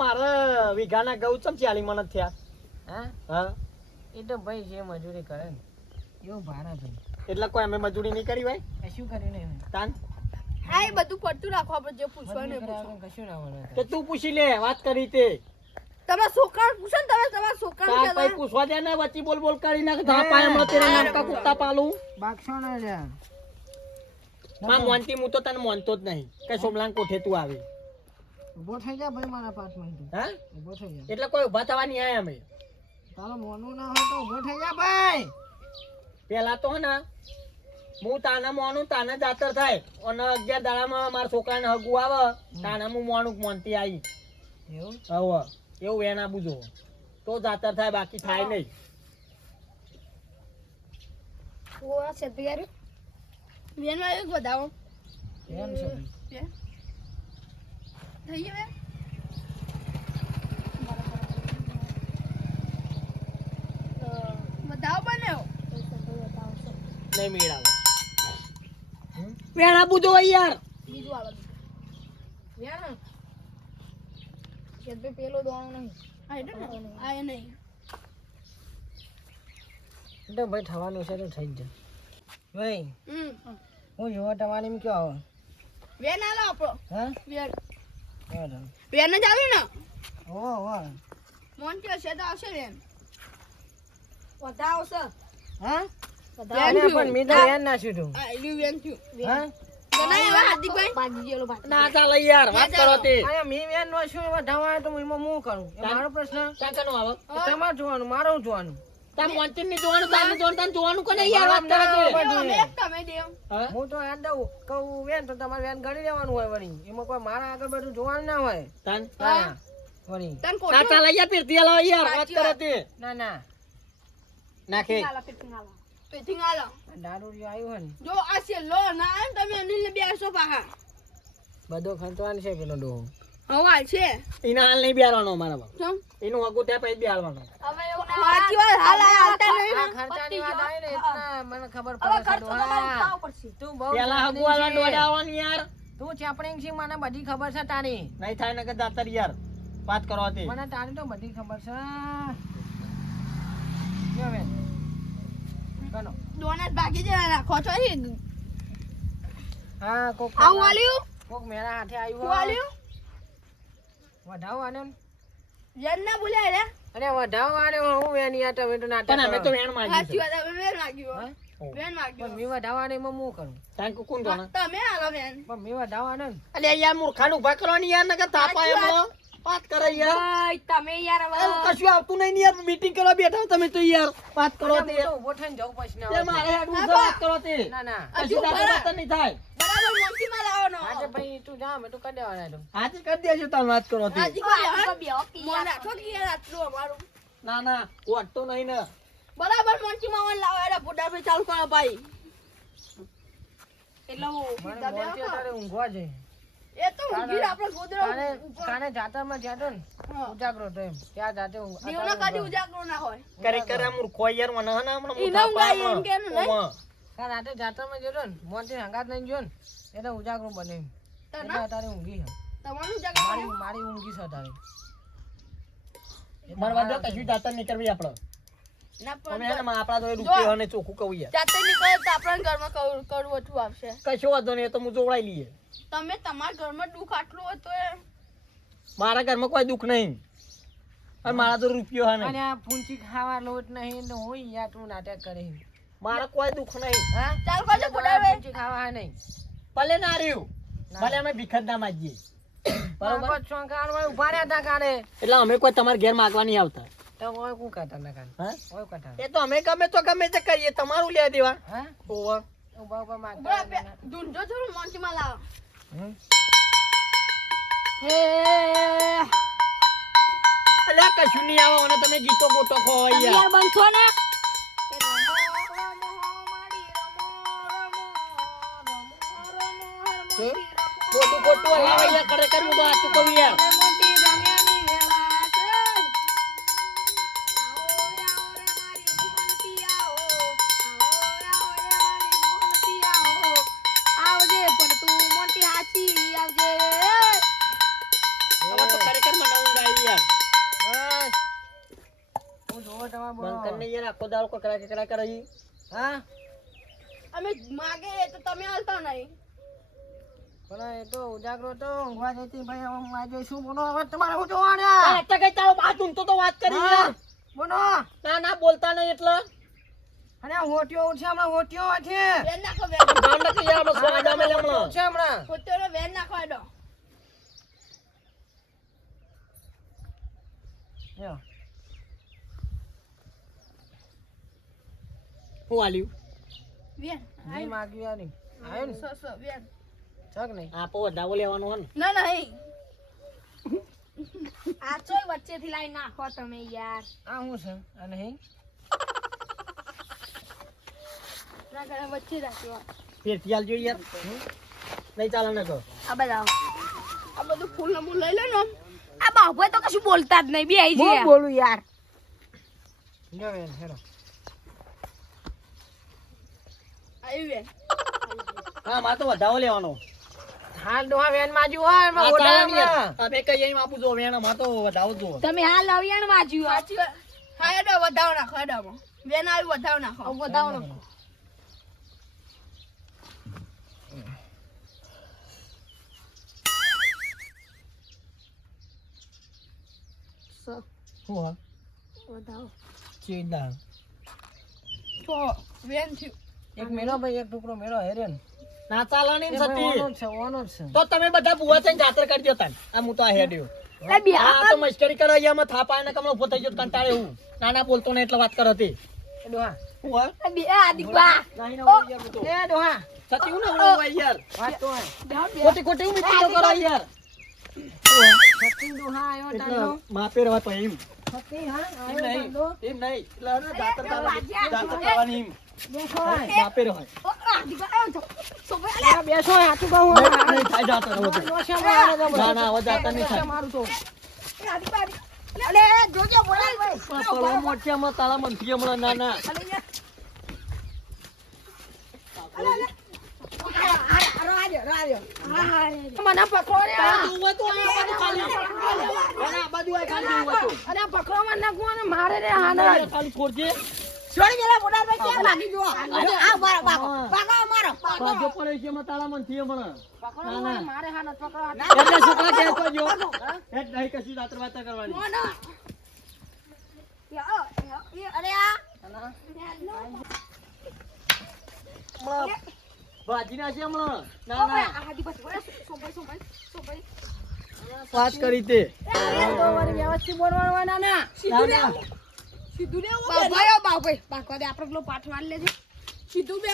મારે વીઘાના ઘઉં ચમ 40 મણ થયા. હા એ તો ભાઈ જે મજૂરી કરે ને એવું ભારે ભાઈ. એટલે કોઈ અમે મજૂરી નહીં કરી ભાઈ. શું કર્યું નહીં તાન હા એ બધું પડતું રાખો આપણે જે પૂછવાનું એ પૂછો. કશું ના મળે તે તું પૂછી લે વાત કરી તે તમારા છોકરા પૂછો ને તમારા છોકરા તાર ભાઈ પૂછવા દે ને વચ્ચી બોલ બોલ કરી નાખ ધા પાયા મત તેરા નામ કા કુત્તા પાલું બાક્ષો ના લે માં મોનતી હું તો તને મોનતો જ નહીં કે સોમલાન કોઠે તું આવે. ઉભો થઈ જા ભાઈ મારા પાસમાં હા ઉભો થઈ જા. એટલે કોઈ ઉભા થવાની આયા અમે. તારો મોનું ના હોય તો ઉભો થઈ જા ભાઈ. પેલા તો ને હું તાના મોનું તાના જાતર થાય અને 11 દાડામાં મારા છોકરાને હગું આવે તાના હું મોનું મોનતી આવી એવું હવે એવું વેણ આપું જો તો જાતર થાય બાકી થાય નહીં. ઓરા છે તૈયાર વેનમાં એક બતાવો કેમ છે બે થઈ ગયું બતાવો બન્યો નહીં મેળાવે વેણ આપું જો યાર. બીજું આવે વેણ કે પેલો દોણો નહીં આ એટલે આ એ નહીં તો ભાઈ થવાનું છે તો થઈ જ જાય ભાઈ. હું જોવા તમારે એમ કયો આવો વેન આલો આપણો હા વેન બરાબર વેન જ આવ્યું ને ઓ મોન કે છે તો આવશે વેન બધા આવશે હા વેન પણ મી તો વેન ના છૂટું આ એલ્યુ વેન થયું હા બનાવ્યો હાર્દિકભાઈ ભાગી ગયેલો ભાઈ ના ચાલે યાર વાત કરો તે. અરે મી વેન નો શું વધાવા તો એમાં હું કરું એ મારો પ્રશ્ન. ચાકનો આવે તમારે જોવાનું મારું જોવાનું. તાર મોનતી ની જોવાનું તાર જોવાનું તાર જોવાનું કોને યાર વાત કરે છે. અમે તમે દેવ હવે હું તો યાદ દઉં કહું વેન તો તમારે વેન ગણી લેવાનું હોય વળી એમાં કોઈ મારા આગળ બધું જોવાનું ના હોય. તાન હા વળી તન ના કોટો ચાલે યાર પીરતી આલો યાર વાત કરે તે. ના ના નાખે પેથિંગ આલો દારૂ જો આવ્યું હોય ને જો આ છે લો ના આવે ને તમે અનિલ ને બેસો પાહા બધો ખંચવાનું છે પેલો ડોહો. હવા છે એના હાલ નહીં બેહારવાનો અમારા બાપ. કેમ એનું હગું ત્યાં પછી બેહારવાનો. હવે એવું ના સાચી વાત હાલ આવતા નહીં આ ખર્ચાની વાત આવે ને એટલા મને ખબર પડે છે ડોહા. તું બહુ પેલા હગું વાળા દોડા આવવાનું યાર. તું ચેપડિંગ છે મને બધી ખબર છે તારી. નહીં થાય ને કે દાતર યાર વાત કરો તે. મને તારી તો બધી ખબર છે. જો બેન ગણો. ડોનટ ભાગી જાય રાખો છો હા કોક આવું આલ્યું કોક મેરા હાથે આવ્યું હું આલ્યું વધાવો આને જન ના બોલ્યા રે અરે વધાવો આને હું વેન યાર તમે તો નાટક પણ અમે કરો. તો વેણ માંગી સાચી છે. વાત અમે વેન માગ્યું હા? વેન પણ માગ્યું મી વધાવો આને એમાં હું કરું તાન કોણ જોણે તમે આલો વેન પણ મી વધાવો આને ને. અલે યાર મૂર્ખાનું ઉભા કરવાની યાર નકર તાપા એમાં વાત કરે યાર. ભાઈ તમે યાર અરે કશું આવતું નહીં ને યાર મીટિંગ કરવા બેઠા તમે તો યાર વાત કરો અરે તે. હું તો ઊભો થઈને જવું પછી ના તે આવે. મારે હેડવું છે વાત કરો તે. ના ના કશું દાદા દાતર નહીં થાય. બરાબર મોટી માં લાવવાનો આજે ભાઈ તું જા મેં તું કરી દેવાના તો. આજે કરી દેજો તમે વાત કરો તે. હાજી કોઈ મોન રાખો કે યાર આટલું અમારું ના ના વાટતો નહીં ને. બરાબર મોટી માં લાવો એડા બુડા પે ચાલુ કરો ભાઈ એટલે મને મોરચે તારે ઊંઘવા છે. એ તો ઊંઘી આપણે ગોદરો કાને જાતરમાં જ્યાં તો ને ઉજાગરો તો એમ ત્યાં જાતે દેવના કાઢી ઉજાગરો ના હોય કરે કરે મૂર્ખો યાર મને હે ને હમણાં હું ઈનામ થાપા ગાય એમ કે ને નહીં? ઓમાં. કાન રાતે જાતરમાં જતો ને મોરથી હંગાત નહીં જો ને એટલે ઉજાગરો બને એમ. એટલે તારે ઊંઘી છે. તમારું ઉજાગરો મારી મારી ઊંઘી છે તારે. મારા વાદે કશું દાતર નહીં કરવી આપણે. ના અમે પણ હે ને આપણા તો રૂપિયો અને ચોખ્ખું કહું યાર. જાતે નીકળે તો આપણા ઘરમાં કડવું ઓછું આવશે કશો વાંધો નહીં એ તો હું જોવડાઈ લઈએ. તમે તમારા ઘરમાં દુઃખ આટલું હોય તો એ મારા ઘરમાં કોઈ દુઃખ નહીં અને મારા તો રૂપિયો હે અને નહીં. આ પૂંચી ખાવા લોટ નહીં ને હું યાર તું નાટક કરે છે. મારા કોઈ દુઃખ નહીં. હા ચાલ કરજો બુડાવે પૂંચી ખાવા હે નહીં. ભલે ના રહ્યું ભલે અમે ભીખ જ ના માંગીએ બરોબર. બરોબર ચોંકાણ હોય ઉભા રહ્યા તા કાને એટલે અમે કોઈ તમારા ઘેર માંગવા નહીં આવતા. તો ઓય કું કાતા ના કાને હા ઓય કાતા એ તો અમે ગમે તો ગમે તે કરીએ તમારું લેવા દેવા. હા ઓવા ઉભા ઉભા માંગતા બુડા ઢૂંઢો થોડું મોંચીમાં લાવો હમ. હે લા કશું નહીં આવે અને તમે ગીતો ગોતો ખો તમે યાર યાર બંધ છો ને ખોટું ખોટું હલાવે યાર ખરેખર હું તો આતું કહું યાર મોટી રમ્યાની વેળા છે આવજે પણ તું મોટી હાચી આવજે હવે તો ખરેખર મને ઊંઘ આવી યાર બસ હું જોવો તમારે બોલો બંધ કરીને યાર આખો દાડો કકડા કરે ઈ. હા અમે માગે તો તમે હાલતા નહીં પણ એ તો ઉજાગરો તો ઊંઘવા જતી ભાઈ હું આજે શું બોલો હવે તમારે હું જોવાના તારે અત્યારે કઈ તારો બાત ઊંઘતો તો વાત કરી યાર બોલો ના બોલતા નહીં એટલે અને આ હોટીઓ ઉઠશે હમણાં હોટીઓ છે વેન નાખો વેન ગામ નથી યાર બસ સોડા મેલે હમણાં છે હમણાં પોતે વેન નાખવા દો યો હું આલ્યું વેન નહીં માગ્યું યાર નહીં આવ્યો ને સો વેન છક નહીં આપો વધાવો લેવાનો હે ને ના નહીં આ ચોય વચ્ચેથી લાઈ નાખો તમે યાર આ શું છે આ નહીં ના કરે વચ્ચે રાખ્યો ફેરથી આલજો યાર નહીં ચાલે ને તો આ બધા આ બધું ફૂલ ને લઈ લો ને આ બાપુએ તો કશું બોલતા જ નહીં બે આઈ છે બોલું યાર જો બેન હેરો આઈ વેન હા મારે તો વધાવો લેવાનો હાલ ડોહા વેન માં જો હોય એમાં આ હોટા ચાલે ને યાર. હમણાં. આ બે કઈ અહીં આપું જો વેણ માં તો વધાવો જો તમે હાલ અવિયાણ વાંચ્યું હા એડો વધાવ નાખો એડો વેન આવી વધાવ નાખો વધાવ નાખો શું હા વધાવ ચીડા તો વેન થયું એક મેલો ભાઈ એક ટુકડો મેલો હેરેન ના ચાલે નહીં એ ભાઈ સતી ઓનો જ છે ઓનો જ છે તો તમે બધા બુઆ થઈને જાતર કરજો તાન આ હું તો આ હેડ્યો લે બે આ તો મસ્કરી કરે અહીંયામાં થાપા ને કમળો ઉભો થઈ ગયો કંટાળે હું નાના બોલતો ને એટલે વાત કરે તે એ ડોહા હું હા બે આદિકા નહીં ના હોય યાર હું તો એ ડોહા સતી હું ના હોય યાર વાત તો હે ખોટી ખોટી હું મીટિંગ કરો યાર સતી ડોહા આવ્યો એટલે તારો માપે રહેવા તો એમ સતી હા એમ આવ્યો નહીં તારો એમ નહીં એટલે હે ને જાતર કરવાની એમ બેસો માપે રહેવાય આ બેસો હાથું કહું નહીં થાય જાતર હવે તો. ના ના હવે જાતર નહીં થાય મારું તો અલે જોજો બોલાય ભાઈ પલો મોટી હમણાં તારા મનથી હમણાં ના ના મને પકડો રે જોવું તો આ બાજુ ખાલી આ બાજુ આ ખાલી જોવું તો અરે પકડો મને નાખો અને મારે રે આ ખાલી છોડજે છોડી દેલા બોડાર ભાઈ કેમ લાગી જો આ મારો બાકો મારો બાજુ પડે છે હમણાં તારા મનથી હમણાં પકડો ના, ના. મારે હાનો પકડો એટલે છોકરા કહે તો જો એ જ નહીં કશી રાત્ર વાતા કરવાની મોનો અરે આ હમણાં ભાજી નાખી હમણાં ના ના આદી પાછું સોભાઈ વાત કરી તે વ્યવસ્થિત બોલવાનું હોય ના ના ના સીધું રે બાભાઈ બાકો દે આપણે પેલો પાઠ માર લેજે સીધું બે